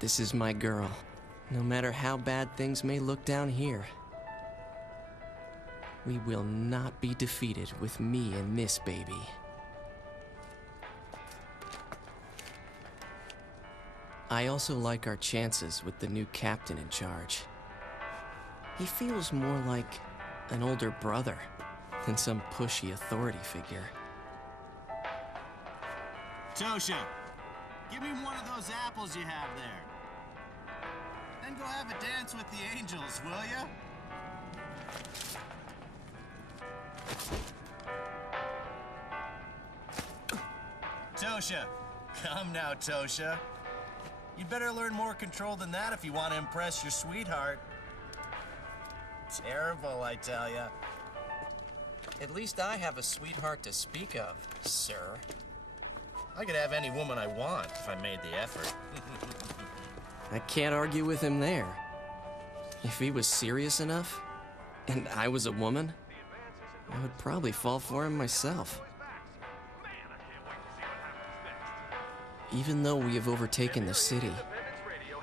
This is my girl, no matter how bad things may look down here. We will not be defeated with me and this baby. I also like our chances with the new captain in charge. He feels more like an older brother than some pushy authority figure. Tosha, give me one of those apples you have there. Then go have a dance with the angels, will ya? Tosha, come now, Tosha. You'd better learn more control than that if you want to impress your sweetheart. Terrible, I tell ya. At least I have a sweetheart to speak of, sir. I could have any woman I want if I made the effort. I can't argue with him there. If he was serious enough, and I was a woman, I would probably fall for him myself. Even though we have overtaken the city,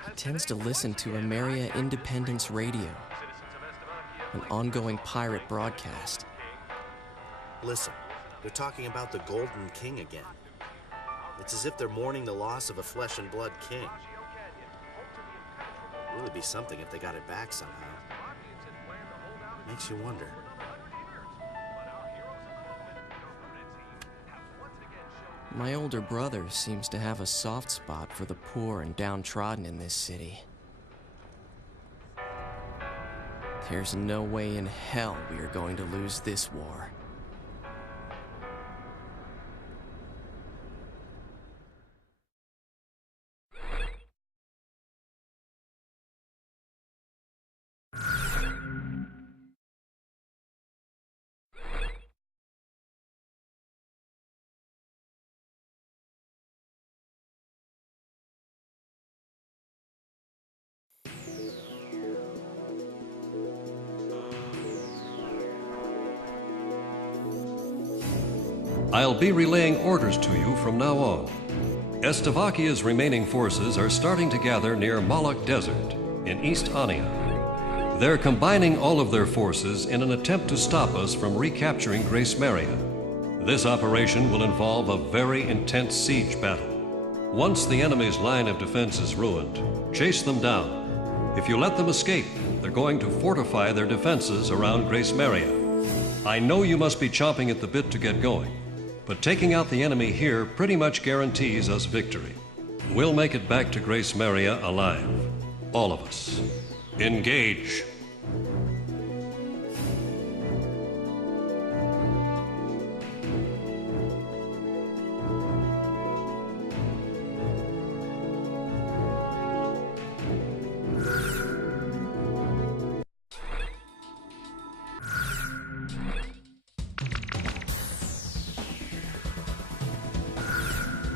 he tends to listen to Ameria Independence Radio, an ongoing pirate broadcast. Listen, they're talking about the Golden King again. It's as if they're mourning the loss of a flesh and blood king. It would be something if they got it back somehow. Makes you wonder. My older brother seems to have a soft spot for the poor and downtrodden in this city. There's no way in hell we are going to lose this war. I'll be relaying orders to you from now on. Estevakia's remaining forces are starting to gather near Moloch Desert in East Ania. They're combining all of their forces in an attempt to stop us from recapturing Grace Maria. This operation will involve a very intense siege battle. Once the enemy's line of defense is ruined, chase them down. If you let them escape, they're going to fortify their defenses around Grace Maria. I know you must be chomping at the bit to get going, but taking out the enemy here pretty much guarantees us victory. We'll make it back to Grace Maria alive. All of us. Engage.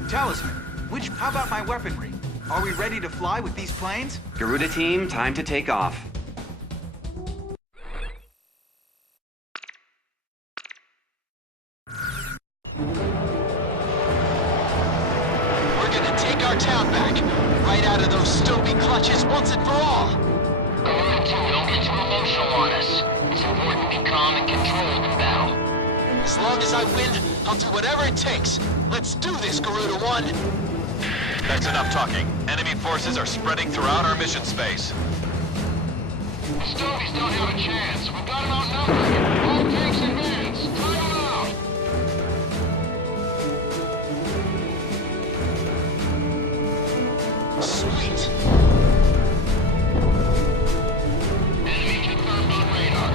Talisman, how about my weaponry? Are we ready to fly with these planes? Garuda team, time to take off. We're gonna take our town back, right out of those Stobie clutches once and for all. Garuda team, don't get too emotional on us. It's important to be calm and controlled in battle. As long as I win, I'll do whatever it takes. Let's do this, Garuda 1! That's enough talking. Enemy forces are spreading throughout our mission space. The Stobies don't have a chance. We've got them outnumbered. All tanks and vans, try them out! Sweet! Enemy confirmed on radar.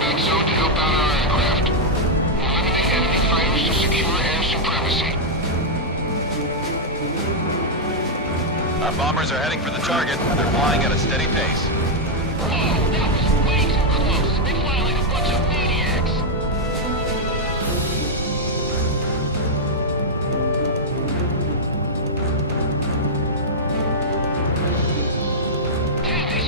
combat zone to help out our aircraft. Eliminate enemy fighters to secure air supremacy. Our bombers are heading for the target. They're flying at a steady pace. Whoa, that was way too close. They fly like a bunch of maniacs. Damn it!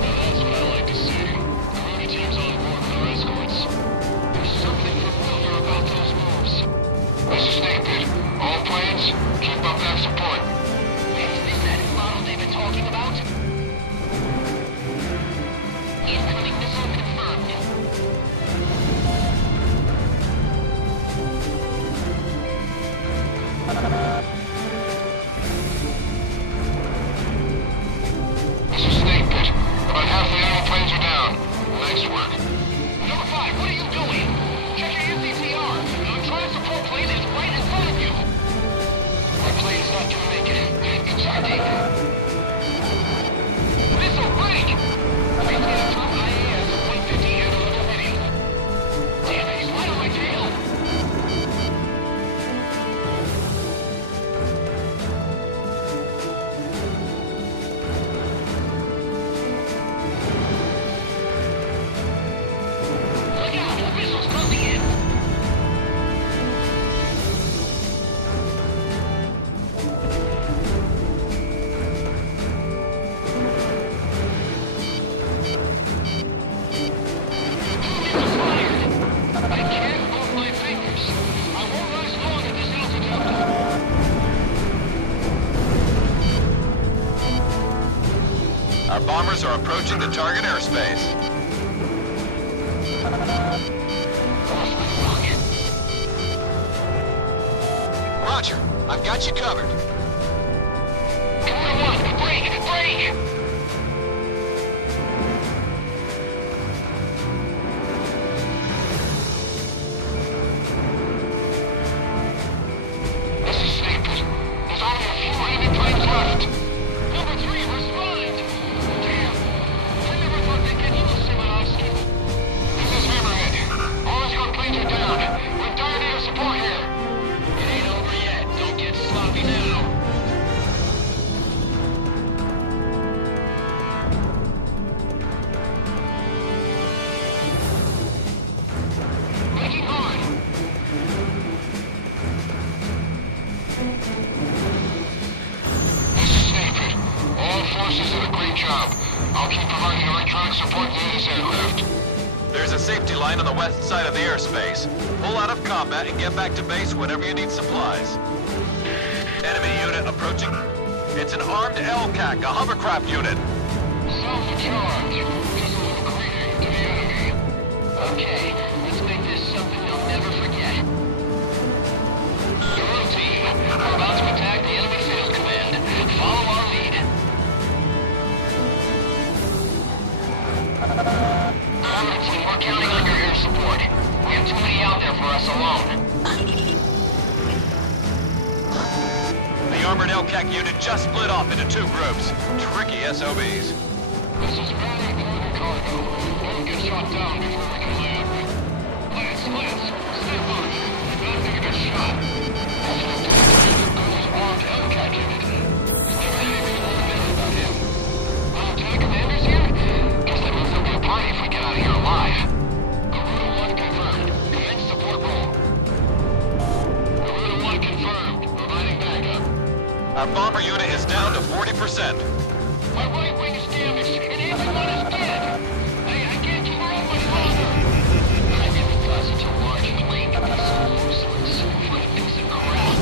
That's what I like to see. The Rudy team's on board with our escorts. There's something familiar about those moves. This is Snake Pit. All planes, keep up that support. Is this that model they've been talking about? Incoming missile confirmed. This is Snake Pit. About half the enemy planes are down. Nice work. Number 5, what are you doing? Check your UCCR. I'm trying to support plane that's right in front of you. My plane's not gonna make it. It's empty. Missile break! Maintain a top IAS of 150 and another video. Damn it, he's right on my tail. Look out, more missiles closing in. Missiles fired. I can't move my fingers. I won't last long at this altitude. Our bombers are approaching the target airspace. Roger, I've got you covered. Commander 1, break! This is Snake Pit. There's only a few enemy planes left. Number 3, respond! Damn! I never thought they'd get you, Simonovsky. This is Hammerhead. All escort planes are down. We've dire need of support here. It ain't over yet. Don't get sloppy now. Making hard. This is Snake Pit. All forces did a great job. I'll keep providing electronic support to this aircraft. There's a safety line on the west side of the airspace. Pull out of combat and get back to base whenever you need supplies. Enemy unit approaching. It's an armed LCAC, a hovercraft unit. Sound the charge. Just a little greeting to the enemy. Okay, let's make this something they'll never forget. Zero team, we're about to attack the enemy sales command. Follow our lead. Combat team, we're counting on your air support. We have too many out there for us alone. The armored LCAC unit just split off into 2 groups. Tricky SOBs. This is very important cargo. Don't get shot down before we can land. Lance, stay by. You're not gonna get shot. This is armed LCAC unit. Never anything more than about him. Lieutenant Commander's here? Guess that means there'll be a party if we get out of here alive. Garuda 1 confirmed. Commence support roll. Garuda 1 confirmed. Providing backup. Our bomber unit is down to 40%. My right wing is damaged, and everyone is dead. I can't keep her up much longer. I never thought such a large plane could be so useless. What a piece of crap.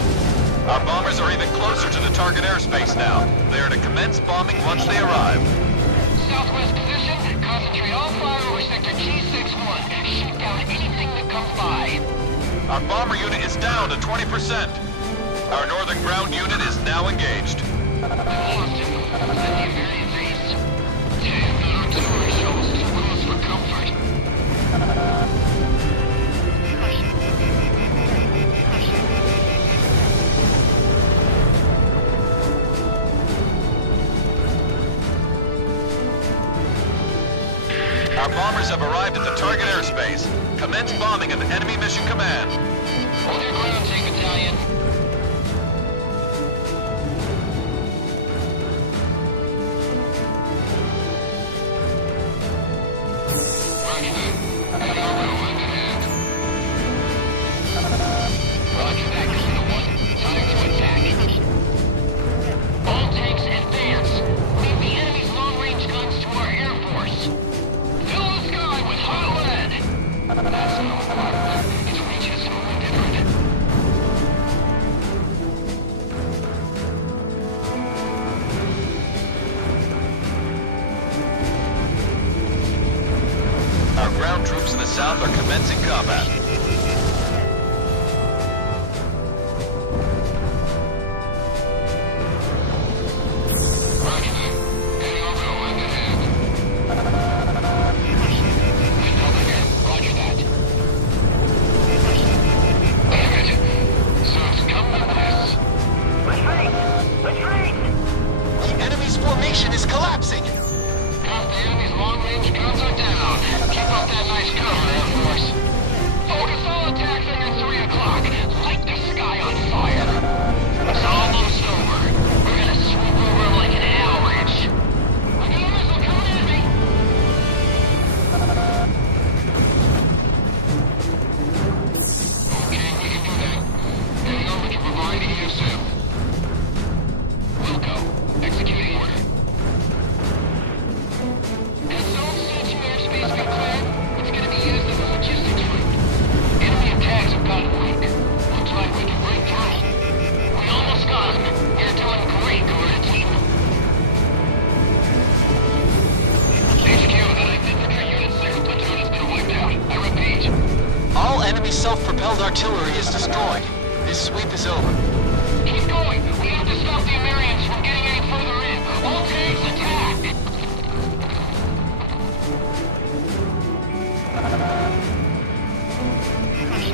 Our bombers are even closer to the target airspace now. They are to commence bombing once they arrive. Southwest position, concentrate all fire over sector G61. Shoot down anything that comes by. Our bomber unit is down to 20%. Our northern ground unit is now engaged. I lost him. Is that the American base? Damn, that artillery shell was too close for comfort. bombers have arrived at the target airspace. Commence bombing of enemy mission command. Hold your ground, tank battalion. Roger that. Roger that, Clear 1. Time to attack. All tanks advance. Lead the enemy's long-range guns to our air force. Fill the sky with hot lead. That's no problem. Its reach is so different. Our ground troops in the south are commencing combat. Roger that. Heading over to left ahead. Wind over here. Roger that. Damn it. So it's come to this. Retreat! Retreat! The enemy's formation is collapsing! Half the enemy's long-range guns are down. Keep up that nice cover, Air Force. Focus all attacks in at 3 o'clock. Light the sky on fire. It's almost over. We're gonna swoop over like an avalanche. I got a missile coming at me. Okay, we can do that. Heading over to provide ESM. Wilco, executing order. As zone searching airspace be cleared, it's gonna be used as a logistics route. Enemy attacks have gotten weak. Looks like we can break through. We almost got him. You're doing great, Gorilla Team. HQ, that infantry unit's second platoon has been wiped out. I repeat. All enemy self-propelled artillery is destroyed. This sweep is over. Keep going. We have to stop the Americans from getting any further in. All tanks attack.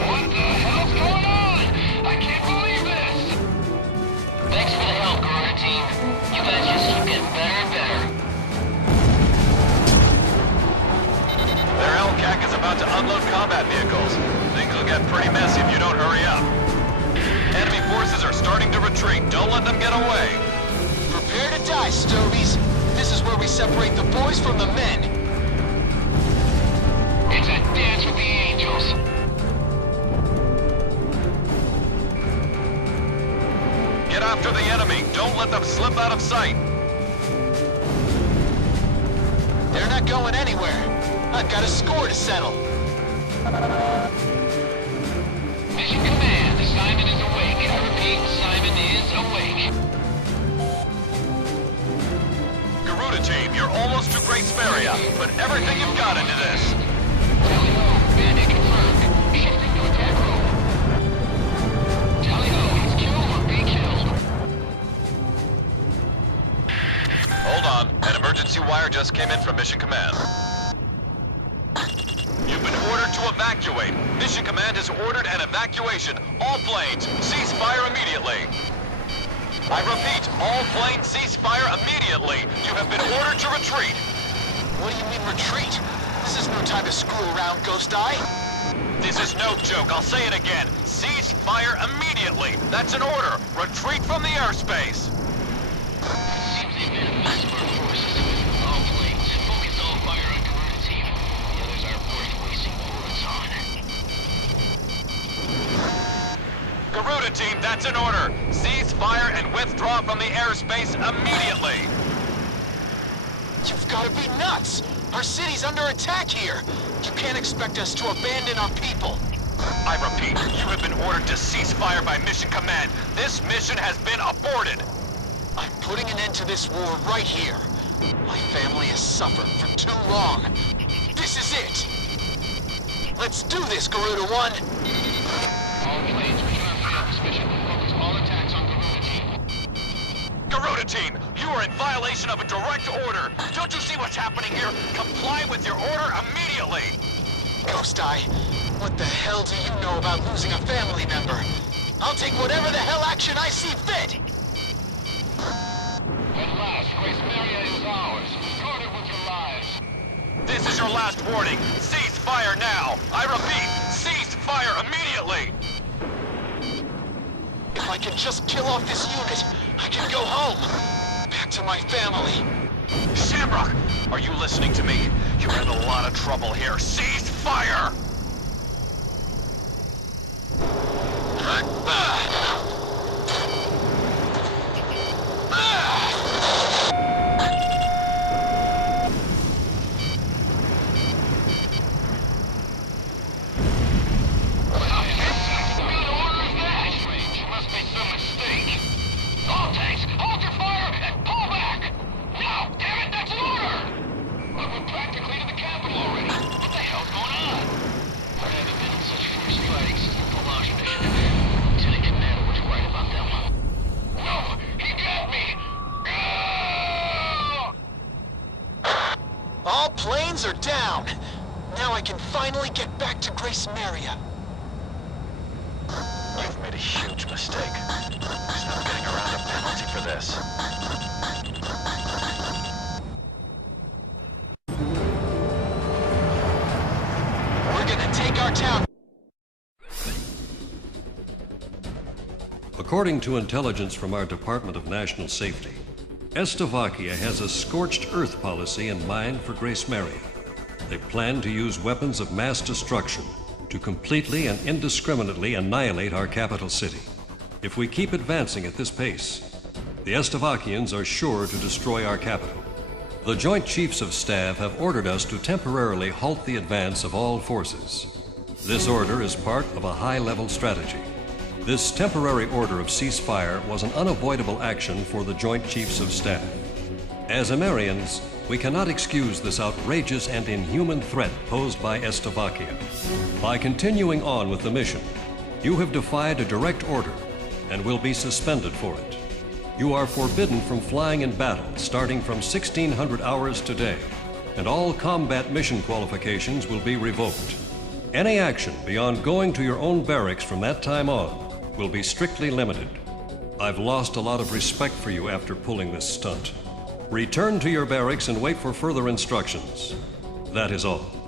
What the hell's going on? I can't believe this! Thanks for the help, Gorilla Team. You guys just keep getting better and better. Their LCAC is about to unload combat vehicles. Things will get pretty messy if you don't hurry up. Enemy forces are starting to retreat. Don't let them get away. Prepare to die, Stovies. This is where we separate the boys from the men. It's a dance with the angels. Get after the enemy. Don't let them slip out of sight. They're not going anywhere. I've got a score to settle. Mission Command, Simon is awake. I repeat, Simon is awake. Garuda Team, you're almost to Great Sperria. Put everything you've got into this. Tally ho, bandit confirmed. Shifting to attack role. Tally ho, he's killed or be killed. Hold on. An emergency wire just came in from Mission Command. You've been ordered to evacuate. Mission Command has ordered an evacuation. All planes, cease fire immediately. I repeat, all planes cease fire immediately. You have been ordered to retreat. What do you mean retreat? This is no time to screw around, Ghost Eye. This is no joke. I'll say it again. Cease fire immediately. That's an order. Retreat from the airspace. Seems they've been a mess of our forces. All planes, focus all fire on Gorilla Team. The others aren't worth wasting bullets on. Garuda Team, that's an order. Cease fire and withdraw from the airspace immediately. You've got to be nuts! Our city's under attack here! You can't expect us to abandon our people! I repeat, you have been ordered to cease fire by Mission Command. This mission has been aborted. I'm putting an end to this war right here. My family has suffered for too long. This is it! Let's do this, Garuda 1! All planes, return to service mission. Focus all attacks on Garuda Team. Garuda Team, you are in violation of a direct order. Don't you see what's happening here? Comply with your order immediately. Ghost Eye, what the hell do you know about losing a family member? I'll take whatever the hell action I see fit! At last, Grace Maria is ours. Guard it with your lives. This is your last warning. Cease fire now. I repeat, cease fire immediately. If I can just kill off this unit, I can go home. Back to my family. Shamrock, are you listening to me? You're in a lot of trouble here. Cease fire! All planes are down. Now I can finally get back to Grace Maria. You've made a huge mistake. There's no getting around a penalty for this. We're gonna take our town. According to intelligence from our Department of National Safety, Slovakia has a scorched earth policy in mind for Grace Maria. They plan to use weapons of mass destruction to completely and indiscriminately annihilate our capital city. If we keep advancing at this pace, the Slovakians are sure to destroy our capital. The Joint Chiefs of Staff have ordered us to temporarily halt the advance of all forces. This order is part of a high-level strategy. This temporary order of ceasefire was an unavoidable action for the Joint Chiefs of Staff. As Amerians, we cannot excuse this outrageous and inhuman threat posed by Slovakia. By continuing on with the mission, you have defied a direct order and will be suspended for it. You are forbidden from flying in battle starting from 1600 hours today, and all combat mission qualifications will be revoked. Any action beyond going to your own barracks from that time on will be strictly limited. I've lost a lot of respect for you after pulling this stunt. Return to your barracks and wait for further instructions. That is all.